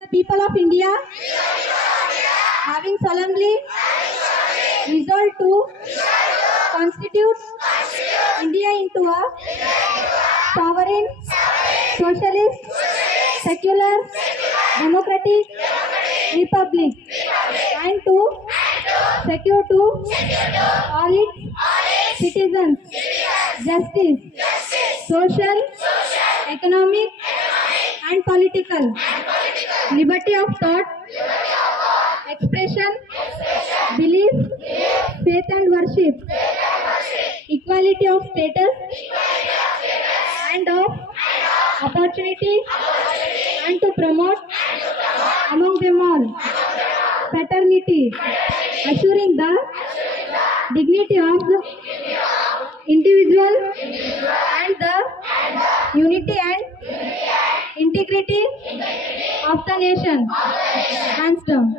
The people of India, having solemnly resolved to constitute India into a sovereign, socialist, secular, democratic republic, and to secure to all its citizens justice, social, economic, and political liberty of thought, expression, belief, faith and worship, equality of status and of opportunity, and to promote among them all fraternity, assuring the dignity of the individual and the unity and integrity of the nation. Hands down.